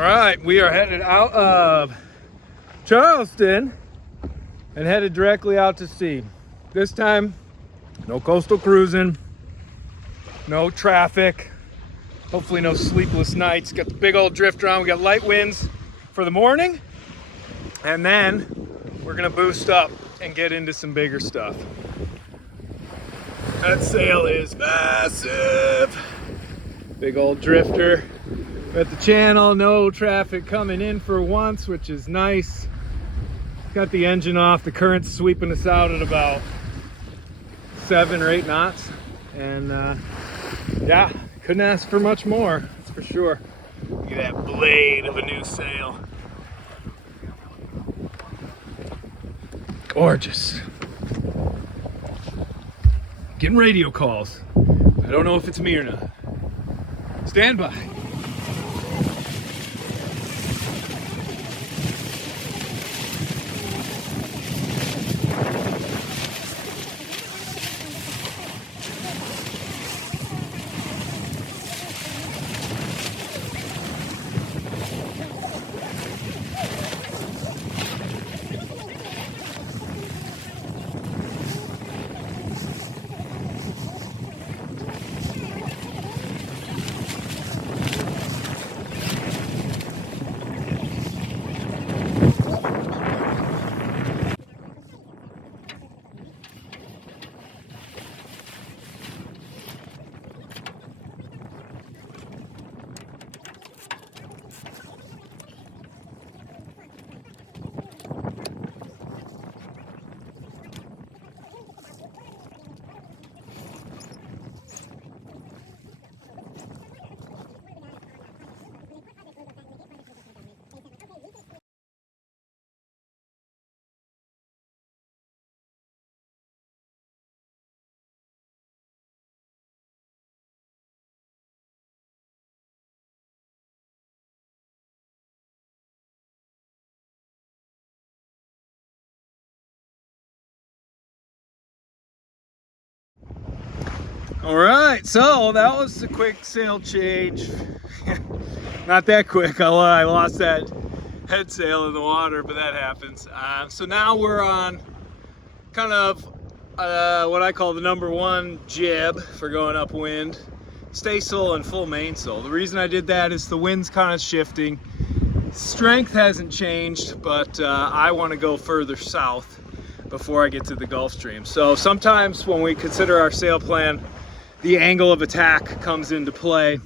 right, we are headed out of Charleston and headed directly out to sea. This time, no coastal cruising, no traffic, hopefully no sleepless nights. Got the big old drifter on. We got light winds for the morning, and then we're gonna boost up and get into some bigger stuff. That sail is massive. Big old drifter. We're at the channel, no traffic coming in for once, which is nice. Got the engine off, the current's sweeping us out at about 7 or 8 knots. And yeah, couldn't ask for much more, that's for sure. Look at that blade of a new sail. Gorgeous. Getting radio calls. I don't know if it's me or not. Stand by. All right, so that was a quick sail change. Not that quick, I lost that head sail in the water, but that happens. So now we're on kind of what I call the #1 jib for going upwind. Staysail and full mainsail. The reason I did that is the wind's kind of shifting. Strength hasn't changed, but I want to go further south before I get to the Gulf Stream. So sometimes when we consider our sail plan, the angle of attack comes into play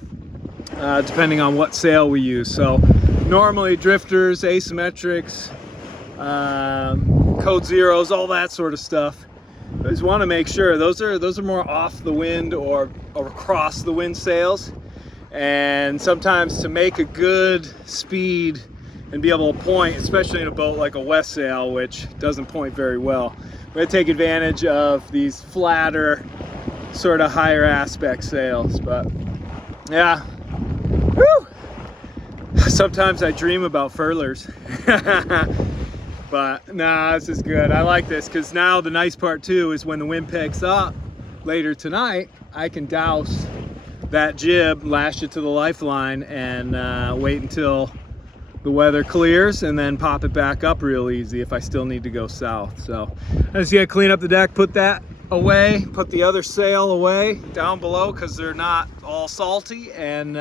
depending on what sail we use. So normally drifters, asymmetrics, code zeros, all that sort of stuff. I just want to make sure those are more off the wind or across the wind sails. And sometimes to make a good speed and be able to point, especially in a boat like a west sail, which doesn't point very well, we're going to take advantage of these flatter, sort of higher aspect sails. But yeah, whew. Sometimes I dream about furlers. But nah, this is good. I like this because now the nice part too is when the wind picks up later tonight, I can douse that jib, lash it to the lifeline, and wait until the weather clears and then pop it back up real easy if I still need to go south. So I just gotta clean up the deck, put that away, put the other sail away down below because they're not all salty, and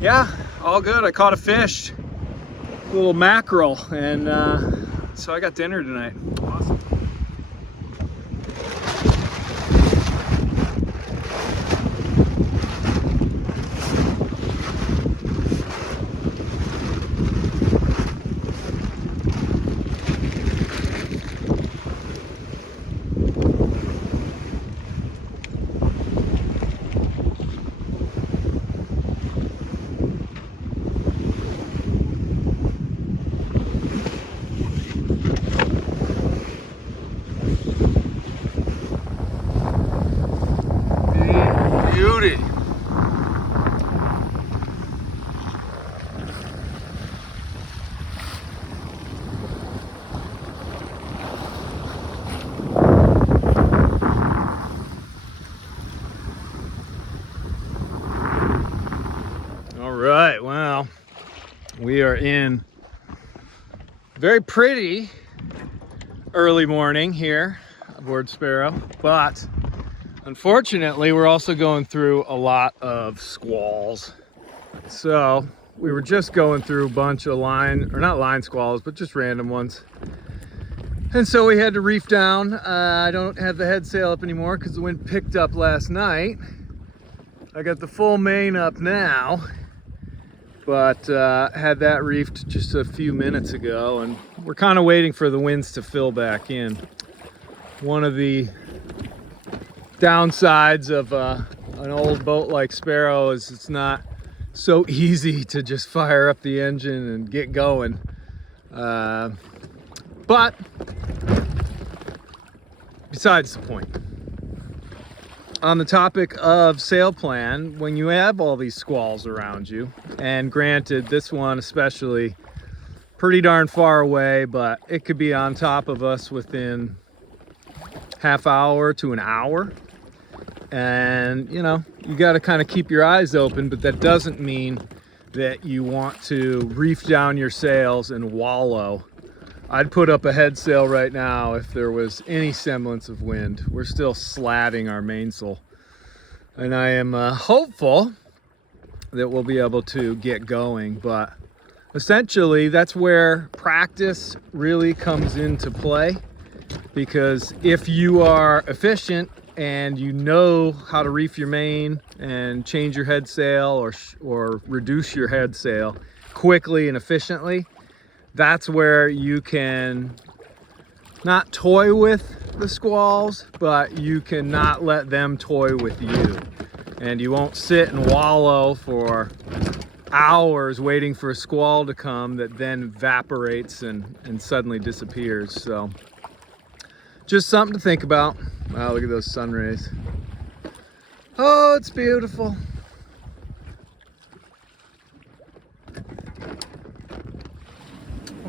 yeah, all good. I caught a fish, a little mackerel, and so I got dinner tonight. Awesome. Beauty. All right, well, We are in very pretty early morning here aboard Sparrow, but unfortunately we're also going through a lot of squalls. So we were just going through a bunch of not line squalls, but just random ones. And so we had to reef down. I don't have the head sail up anymore because the wind picked up last night. I got the full main up now, but had that reefed just a few minutes ago, and we're kind of waiting for the winds to fill back in. One of the downsides of an old boat like Sparrow is it's not so easy to just fire up the engine and get going. But besides the point. On the topic of sail plan, when you have all these squalls around you, and granted this one especially pretty darn far away, but it could be on top of us within half hour to an hour, and you know, you got to kind of keep your eyes open, but that doesn't mean that you want to reef down your sails and wallow. I'd put up a head sail right now if there was any semblance of wind. We're still slatting our mainsail, and I am hopeful that we'll be able to get going, but essentially that's where practice really comes into play, because if you are efficient and you know how to reef your main and change your head sail or reduce your head sail quickly and efficiently, that's where you can not toy with the squalls, but you can not let them toy with you. And you won't sit and wallow for hours waiting for a squall to come that then evaporates and suddenly disappears. So just something to think about. Wow, look at those sun rays. Oh, it's beautiful.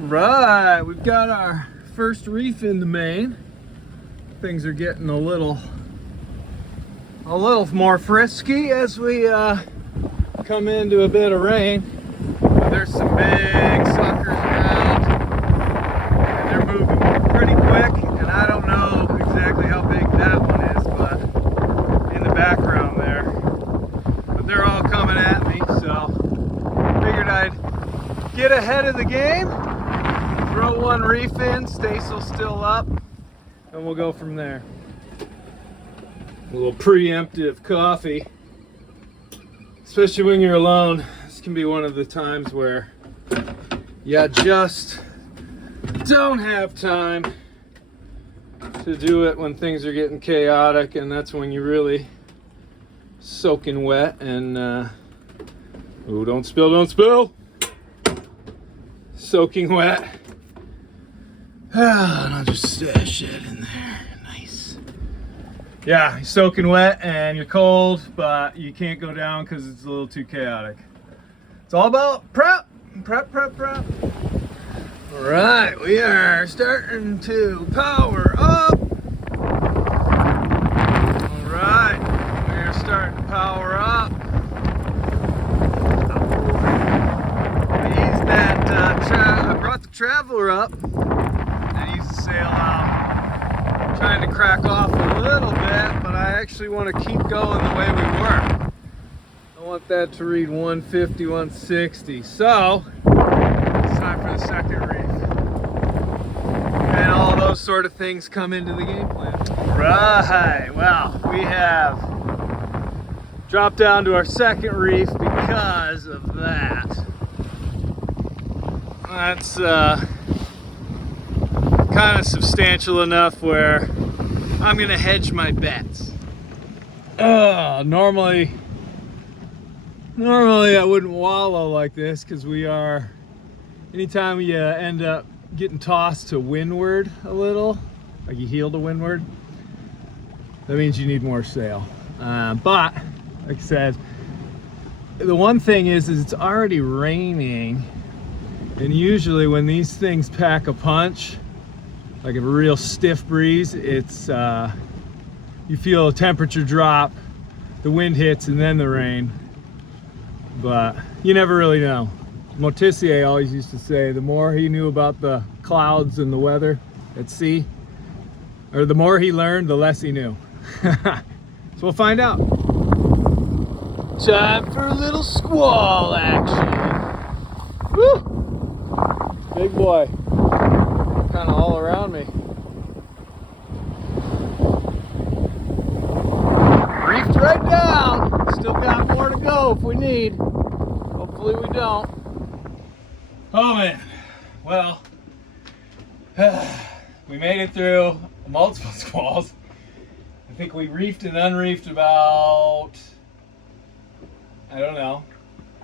Right, we've got our first reef in the main. Things are getting a little more frisky as we come into a bit of rain. But there's some big suckers around, and they're moving pretty quick. And I don't know exactly how big that one is, but in the background there. But they're all coming at me, so figured I'd get ahead of the game. Throw one reef in, staysail still up, and we'll go from there. A little preemptive coffee, especially when you're alone. This can be one of the times where you just don't have time to do it when things are getting chaotic, and that's when you really soaking wet and oh, don't spill, soaking wet. And I'll just stash it in there. Nice. Yeah, you're soaking wet and you're cold, but you can't go down because it's a little too chaotic. It's all about prep. All right, we are starting to power up. All right, we are starting to power up. I brought the Traveler up. Sail out. I'm trying to crack off a little bit, but I actually want to keep going the way we were. I want that to read 150, 160. So it's time for the second reef. And all those sort of things come into the game plan. Right, well, we have dropped down to our second reef because of that. That's kind of substantial enough where I'm gonna hedge my bets. Normally I wouldn't wallow like this, because anytime you end up getting tossed to windward a little, like you heel to windward, that means you need more sail. But like I said, the one thing is it's already raining, and usually when these things pack a punch, like a real stiff breeze, it's you feel a temperature drop, the wind hits, and then the rain. But you never really know. Motissier always used to say the more he knew about the clouds and the weather at sea, or the more he learned, the less he knew. So we'll find out. Time for a little squall action. Woo! Big boy. Kind of all around me. Reefed right down. Still got more to go if we need. Hopefully we don't. Oh man. Well, we made it through multiple squalls. I think we reefed and unreefed about, I don't know,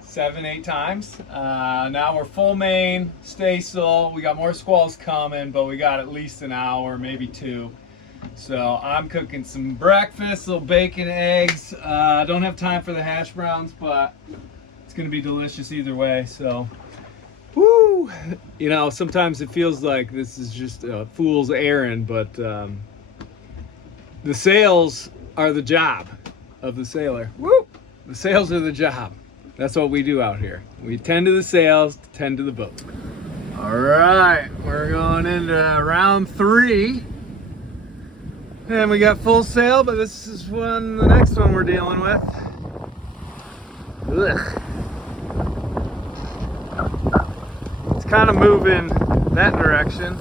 7-8 times. Now we're full main, staysail. We got more squalls coming, but we got at least an hour, maybe 2. So I'm cooking some breakfast, little bacon, eggs. Don't have time for the hash browns, but it's gonna be delicious either way. So, woo! You know, sometimes it feels like this is just a fool's errand, but the sails are the job of the sailor. Woo! The sails are the job. That's what we do out here. We tend to the sails, tend to the boat. All right, we're going into round 3. And we got full sail, but this is the next one we're dealing with. Ugh. It's kind of moving that direction,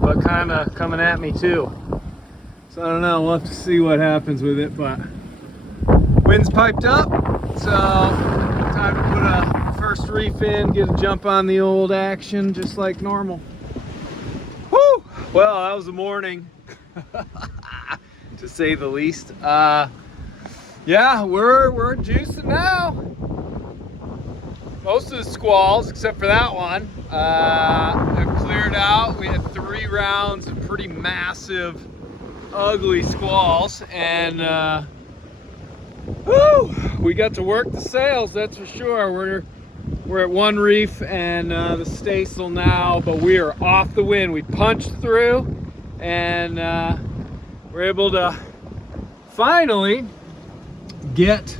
but kind of coming at me too. So I don't know, we'll have to see what happens with it, but wind's piped up, so time to put a first reef in, get a jump on the old action just like normal. Woo! Well, that was the morning, to say the least. Yeah, we're juicing now. Most of the squalls, except for that one, have cleared out. We had 3 rounds of pretty massive, ugly squalls, and woo, we got to work the sails, that's for sure. We're at 1 reef and the staysail now, but we are off the wind. We punched through, and we're able to finally get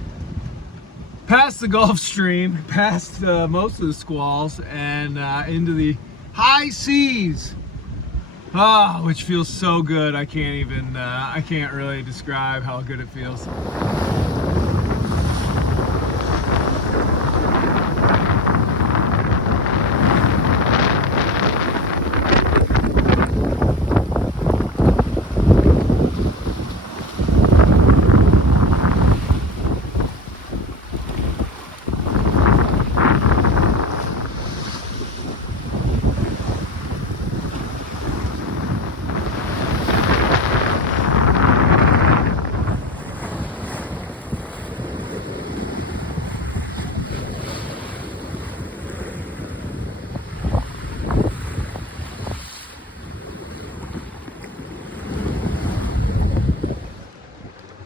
past the Gulf Stream, past most of the squalls, and into the high seas. Ah, which feels so good. I can't really describe how good it feels.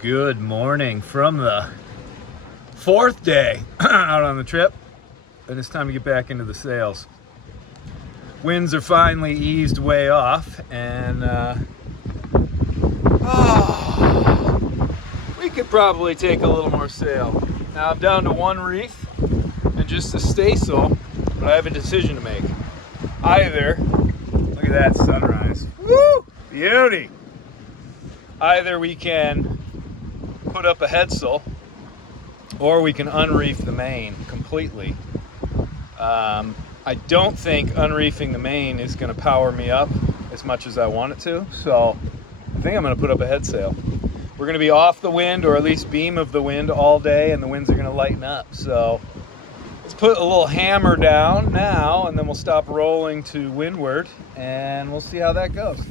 Good morning from the 4th day out on the trip, and it's time to get back into the sails. Winds are finally eased way off, and we could probably take a little more sail. Now I'm down to 1 reef and just a staysail, but I have a decision to make. Either, look at that sunrise, woo, beauty. Either we can put up a headsail, or we can unreef the main completely. I don't think unreefing the main is going to power me up as much as I want it to, so I think I'm going to put up a headsail. We're going to be off the wind, or at least beam of the wind, all day, and the winds are going to lighten up. So let's put a little hammer down now, and then we'll stop rolling to windward, and we'll see how that goes.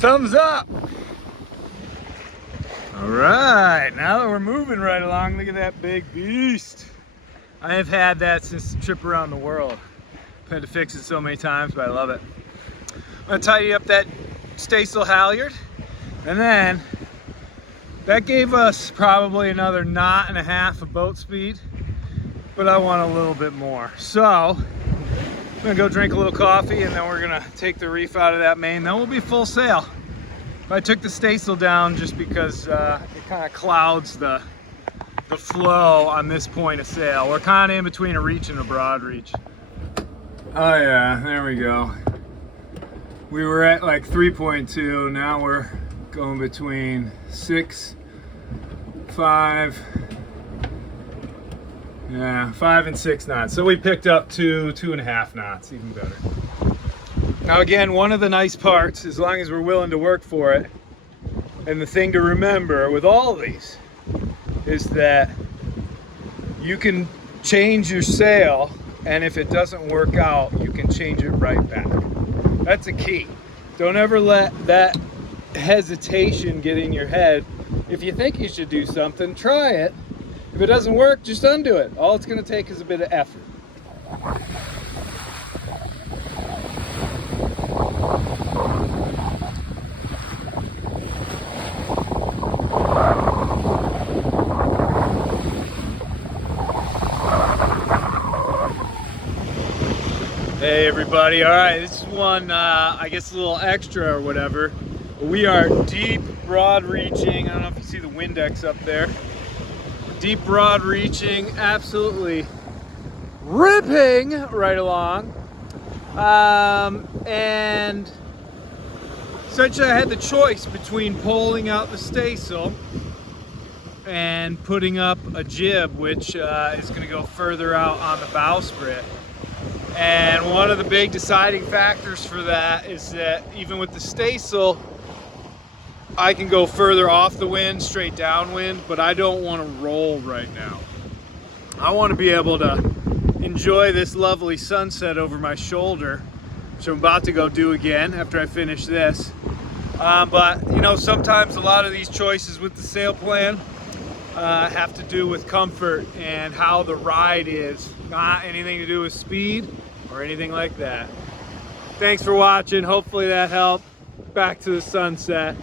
Thumbs up. All right, now that we're moving right along, look at that big beast. I have had that since the trip around the world. I've had to fix it so many times, but I love it. I'm gonna tidy up that staysail halyard, and then that gave us probably another 1.5 knots of boat speed, but I want a little bit more. So I'm gonna go drink a little coffee, and then we're gonna take the reef out of that main. Then we'll be full sail. I took the staysail down just because it kind of clouds the flow on this point of sail. We're kind of in between a reach and a broad reach. Oh yeah, there we go. We were at like 3.2, now we're going between 6, 5, yeah, 5 and 6 knots. So we picked up 2.5 knots, even better. Now again, one of the nice parts, as long as we're willing to work for it, and the thing to remember with all of these, is that you can change your sail, and if it doesn't work out, you can change it right back. That's a key. Don't ever let that hesitation get in your head. If you think you should do something, try it. If it doesn't work, just undo it. All it's going to take is a bit of effort. Hey everybody, all right, this is one, I guess a little extra or whatever. We are deep broad reaching. I don't know if you see the Windex up there. Deep broad reaching, absolutely ripping right along. And essentially I had the choice between pulling out the staysail and putting up a jib, which is gonna go further out on the bowsprit. And one of the big deciding factors for that is that even with the staysail, I can go further off the wind, straight downwind, but I don't want to roll right now. I want to be able to enjoy this lovely sunset over my shoulder, which I'm about to go do again after I finish this. But you know, sometimes a lot of these choices with the sail plan have to do with comfort and how the ride is, not anything to do with speed or anything like that. Thanks for watching. Hopefully that helped. Back to the sunset.